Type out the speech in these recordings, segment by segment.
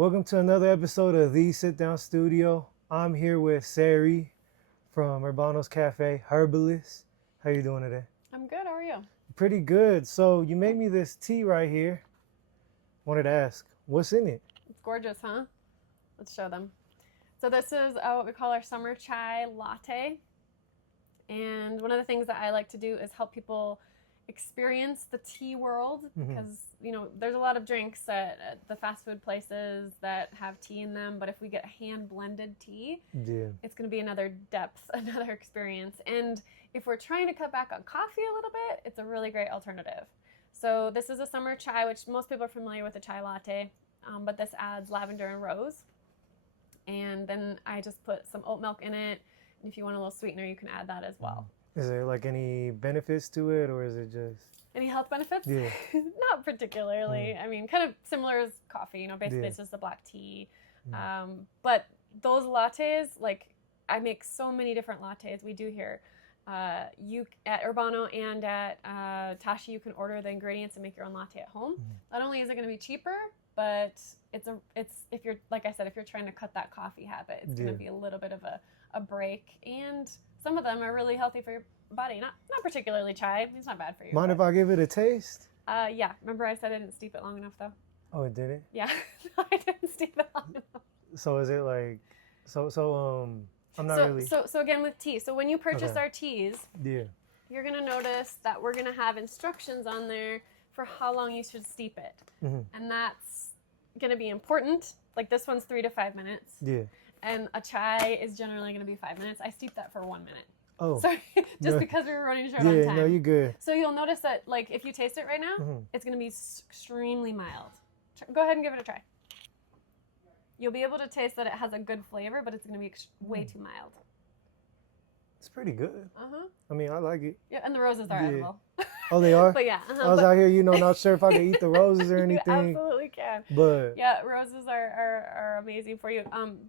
Welcome to another episode of The Sit Down Studio. I'm here with Saree from Urbano's Cafe, herbalist. How you doing today? I'm good. How are you? Pretty good. So you made me this tea right here. Wanted to ask, what's in it? It's gorgeous, huh? Let's show them. So this is what we call our summer chai latte. And one of the things that I like to do is help people experience the tea world because, you know, there's a lot of drinks at the fast food places that have tea in them. But if we get hand blended tea, it's going to be another depth, another experience. And if we're trying to cut back on coffee a little bit, it's a really great alternative. So this is a summer chai, which most people are familiar with a chai latte, but this adds lavender and rose. And then I just put some oat milk in it. And if you want a little sweetener, you can add that as well. Is there like any benefits to it, or is it just... Any health benefits? Yeah. Not particularly. I mean, kind of similar as coffee, you know, basically it's just a black tea. But those lattes, like I make so many different lattes we do here. You at Urbano and at Tashi, you can order the ingredients and make your own latte at home. Not only is it going to be cheaper, but it's if you're, like I said, if you're trying to cut that coffee habit, it's going to be a little bit of a break. And some of them are really healthy for your body. Not particularly chai. It's not bad for you. Mind if I give it a taste? Yeah. Remember I said I didn't steep it long enough though? Oh, it didn't? Yeah. No, I didn't steep it long enough. So is it like I'm not really... So again with tea. So when you purchase our teas, you're gonna notice that we're gonna have instructions on there for how long you should steep it. And that's gonna be important. Like this one's 3 to 5 minutes. Yeah. And a chai is generally gonna be 5 minutes. I steep that for 1 minute. Oh. Sorry, just because we were running short on time. Yeah, no, you're good. So you'll notice that, like, if you taste it right now, it's gonna be extremely mild. Go ahead and give it a try. You'll be able to taste that it has a good flavor, but it's going to be way too mild. It's pretty good. I mean, I like it. Yeah, and the roses are edible. Oh, they are? But yeah. I was out here, not sure if I could eat the roses or anything. You absolutely can. But yeah, roses are amazing for you.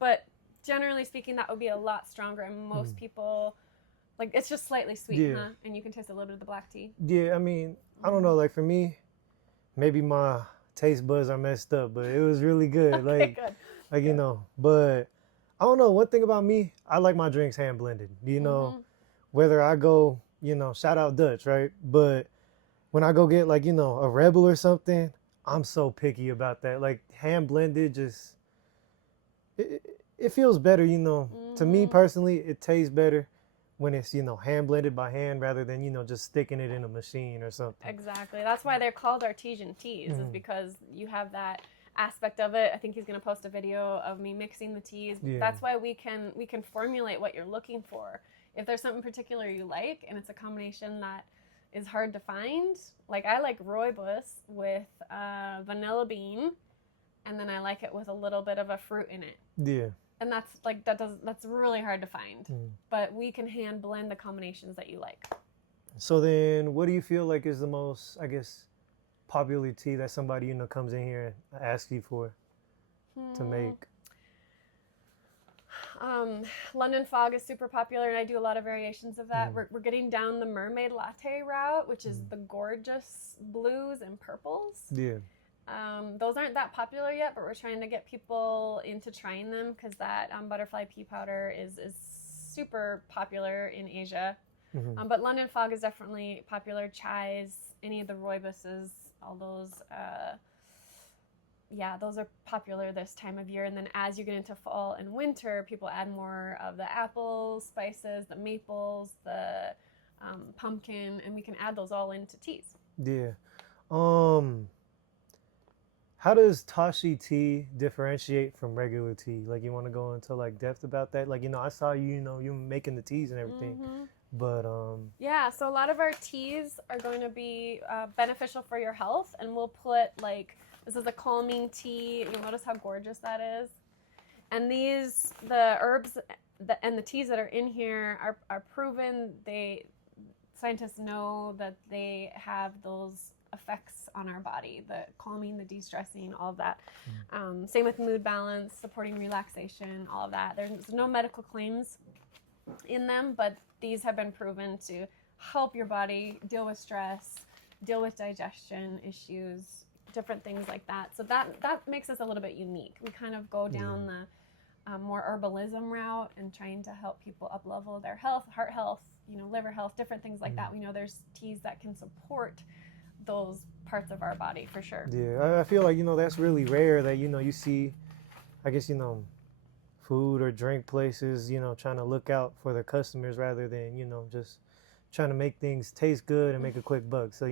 But generally speaking, that would be a lot stronger. And most people, like, it's just slightly sweet, huh? And you can taste a little bit of the black tea. Yeah, I mean, I don't know. Like, for me, maybe my taste buds are messed up, but it was really good. Okay, good. Like, but I don't know. One thing about me, I like my drinks hand blended. Whether I go, shout out Dutch, right? But when I go get like, a Rebel or something, I'm so picky about that. Like hand blended, just, it feels better, To me personally, it tastes better when it's, hand blended by hand rather than, just sticking it in a machine or something. Exactly. That's why they're called artesian teas, is because you have that aspect of it. I think he's going to post a video of me mixing the teas. That's why we can formulate what you're looking for. If there's something particular you like and it's a combination that is hard to find, like I like rooibos with vanilla bean, and then I like it with a little bit of a fruit in it. Yeah. And that's really hard to find. But we can hand blend the combinations that you like. So then what do you feel like is the most, I guess, popular tea that somebody comes in here and asks you for to make? London Fog is super popular, and I do a lot of variations of that. We're getting down the mermaid latte route, which is the gorgeous blues and purples. Yeah. Those aren't that popular yet, but we're trying to get people into trying them because that butterfly pea powder is super popular in Asia. But London Fog is definitely popular. Chais, any of the rooiboses, all those, those are popular this time of year. And then as you get into fall and winter, people add more of the apples, spices, the maples, the pumpkin, and we can add those all into teas. Yeah. How does Tashi tea differentiate from regular tea? Like, you want to go into like depth about that? Like, I saw you making the teas and everything. But yeah, so a lot of our teas are going to be beneficial for your health, and we'll put like, this is a calming tea. You'll notice how gorgeous that is. And the herbs and the teas that are in here are proven. Scientists know that they have those effects on our body, the calming, the de-stressing, all of that. Same with mood balance, supporting relaxation, all of that. There's no medical claims in them, but these have been proven to help your body deal with stress, deal with digestion issues, different things like that. So that makes us a little bit unique. We kind of go down the more herbalism route and trying to help people up level their health, heart health, liver health, different things like that. We know there's teas that can support those parts of our body for sure. Yeah, I feel like, that's really rare that, you see, I guess, food or drink places, trying to look out for their customers rather than, just trying to make things taste good and make a quick buck. So,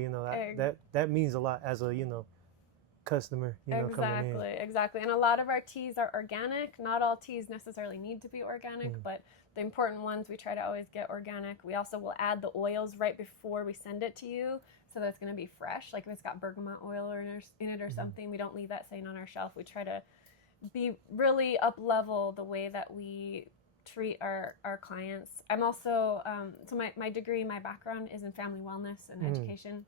that means a lot as a, customer, coming in. Exactly. And a lot of our teas are organic. Not all teas necessarily need to be organic, but the important ones we try to always get organic. We also will add the oils right before we send it to you so that it's going to be fresh. Like if it's got bergamot oil in it or something, we don't leave that sitting on our shelf. We try to be really up level the way that we treat our clients. I'm also, so my degree, my background is in family wellness and education.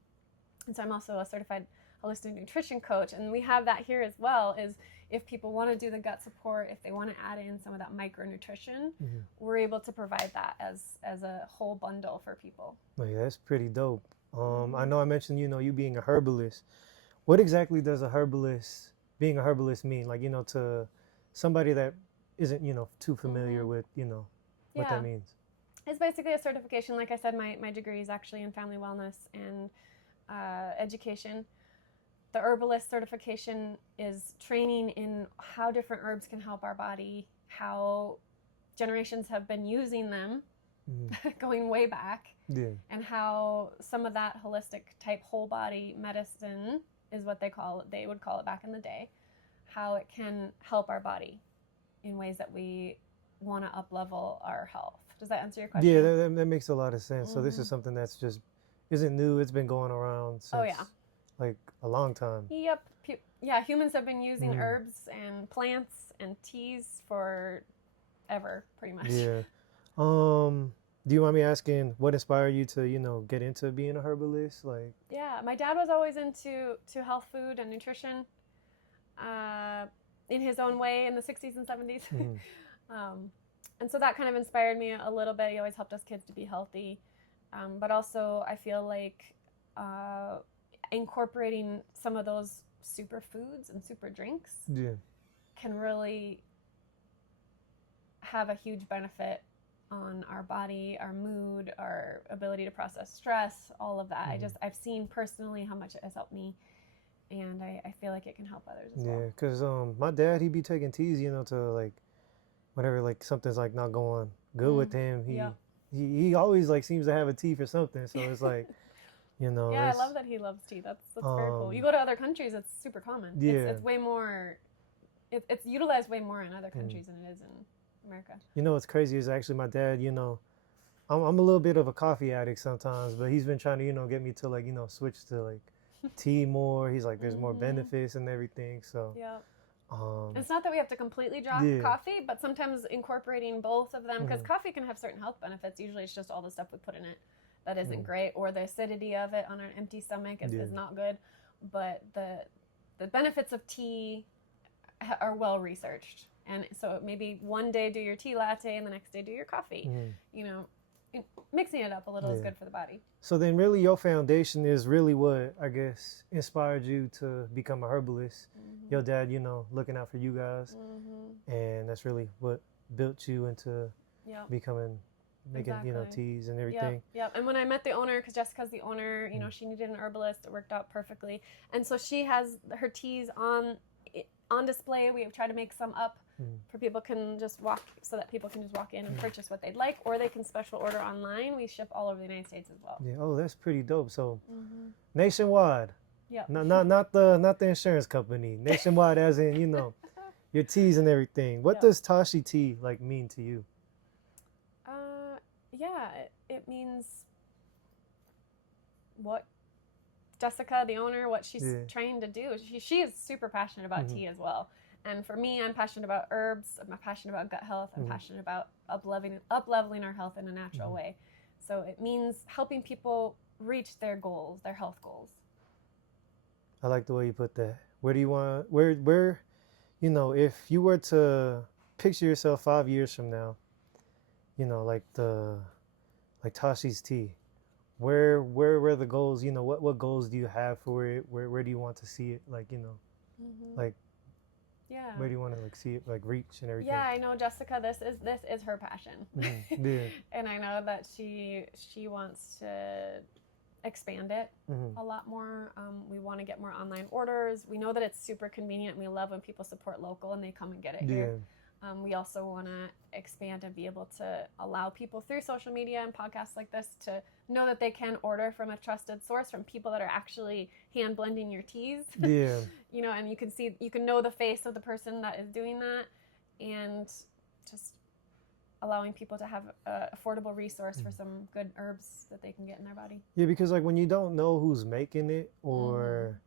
And so I'm also a certified holistic nutrition coach, and we have that here as well. Is if people want to do the gut support, if they want to add in some of that micronutrition, we're able to provide that as a whole bundle for people. Oh, yeah, that's pretty dope. I know I mentioned, you being a herbalist. What exactly does being a herbalist mean? Like, to somebody that isn't, too familiar with, what that means. It's basically a certification. Like I said, my degree is actually in family wellness and education. The herbalist certification is training in how different herbs can help our body, how generations have been using them, going way back, and how some of that holistic type whole body medicine is what they would call it back in the day, how it can help our body in ways that we want to up level our health. Does that answer your question? Yeah, that makes a lot of sense. So this is something that's just isn't new. It's been going around since like a long time. Yep. Yeah, humans have been using herbs and plants and teas for ever, pretty much. Yeah. Do you mind me asking what inspired you to, get into being a herbalist? Like, yeah, my dad was always into health food and nutrition in his own way in the 60s and 70s. And so that kind of inspired me a little bit. He always helped us kids to be healthy. But also I feel like incorporating some of those superfoods and super drinks can really have a huge benefit on our body, our mood, our ability to process stress, all of that. I've seen personally how much it has helped me, and I feel like it can help others as well. Yeah, because my dad, he'd be taking teas, to like whenever like something's like not going good with him, he always like seems to have a tea for something. So it's like, yeah, I love that he loves tea. That's very cool. You go to other countries, it's super common. Yeah. It's way more, it's utilized way more in other countries than it is in America. What's crazy is actually my dad, I'm a little bit of a coffee addict sometimes, but he's been trying to, get me to like, switch to like tea more. He's like, there's more benefits and everything. So yeah. It's not that we have to completely drop coffee, but sometimes incorporating both of them, because coffee can have certain health benefits. Usually it's just all the stuff we put in it that isn't great, or the acidity of it on an empty stomach is not good. But the benefits of tea are well researched. And so maybe one day do your tea latte and the next day do your coffee. Mixing it up a little is good for the body. So then really your foundation is really what, I guess, inspired you to become a herbalist. Your dad, looking out for you guys. And that's really what built you into making, teas and everything. Yep. And when I met the owner, because Jessica's the owner, she needed an herbalist. It worked out perfectly. And so she has her teas on display. We have tried to make some up for people so that people can just walk in and purchase what they'd like, or they can special order online. We ship all over the United States as well. Yeah. Oh, that's pretty dope. So nationwide. Yeah. Not the insurance company. Nationwide, as in your teas and everything. What does Tashi tea like mean to you? It means what Jessica, the owner, what she's trying to do. She is super passionate about tea as well. And for me, I'm passionate about herbs. I'm passionate about gut health. I'm passionate about up-leveling our health in a natural way. So it means helping people reach their goals, their health goals. I like the way you put that. Where do you want, where, if you were to picture yourself 5 years from now, like Tashi's tea, where are the goals? You know, what goals do you have for it? Where do you want to see it? Like, you know, like yeah. where do you want to like see it like reach and everything? Yeah, I know Jessica. This is her passion, Yeah. and I know that she wants to expand it a lot more. We want to get more online orders. We know that it's super convenient. We love when people support local and they come and get it here. We also want to expand and be able to allow people through social media and podcasts like this to know that they can order from a trusted source, from people that are actually hand blending your teas. Yeah. You know, and you can know the face of the person that is doing that, and just allowing people to have an affordable resource for some good herbs that they can get in their body. Yeah, because like when you don't know who's making it, or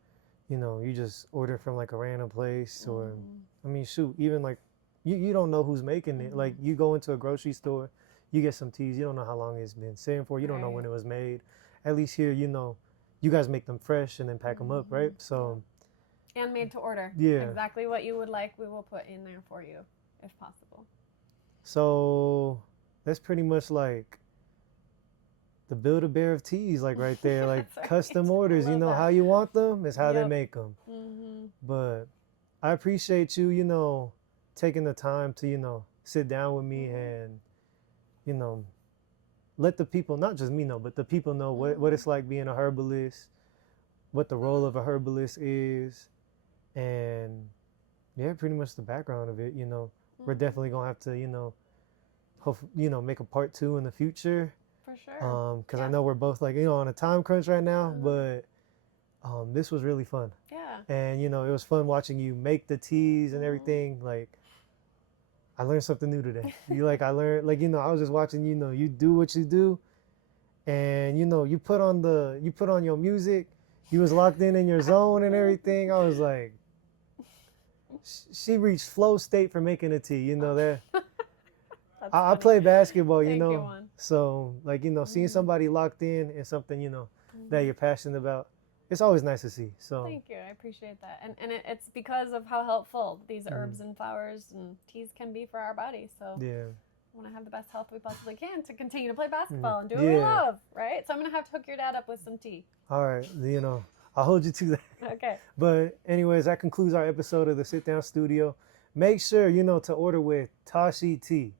you know, you just order from like a random place, or I mean, shoot, even like you don't know who's making it. Like you go into a grocery store, you get some teas, you don't know how long it's been sitting for, you don't know when it was made. At least here, you know, you guys make them fresh and then pack them up, right? So and made to order. Yeah. Exactly what you would like, we will put in there for you if possible. So that's pretty much like the Build-A-Bear of teas, like right there, like Right. custom orders. You know, that. how you want them is how they make them. But I appreciate you, you know, taking the time to, you know, sit down with me and, you know, let the people, not just me know, but the people know what it's like being a herbalist, what the role of a herbalist is, and yeah, pretty much the background of it. You know, we're definitely gonna have to, you know, make a part 2 in the future. For sure. Because I know we're both like, you know, on a time crunch right now, but this was really fun. Yeah. And you know, it was fun watching you make the teas and everything. Like, I learned something new today. I learned, like, you know, I was just watching, you know, you do what you do, and you know, you put on your music. You was locked in your zone and everything. I was like, she reached flow state for making a tea. You know that. I play basketball, you know, so like, you know, seeing somebody locked in something, you know, that you're passionate about, it's always nice to see. So thank you, I appreciate that, and it's because of how helpful these herbs and flowers and teas can be for our bodies. So yeah, I want to have the best health we possibly can to continue to play basketball and do what we love, right? So I'm gonna have to hook your dad up with some tea. All right, you know, I'll hold you to that. Okay. But anyways, that concludes our episode of the Sit Down Studio. Make sure, you know, to order with Tashi Tea.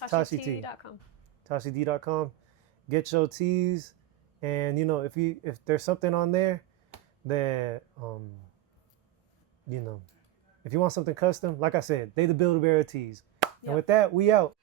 TashiT.com. TashiT.com. Get your teas, and you know, if there's something on there that you know, if you want something custom, like I said, they the Build-A-Bear teas. And with that, we out.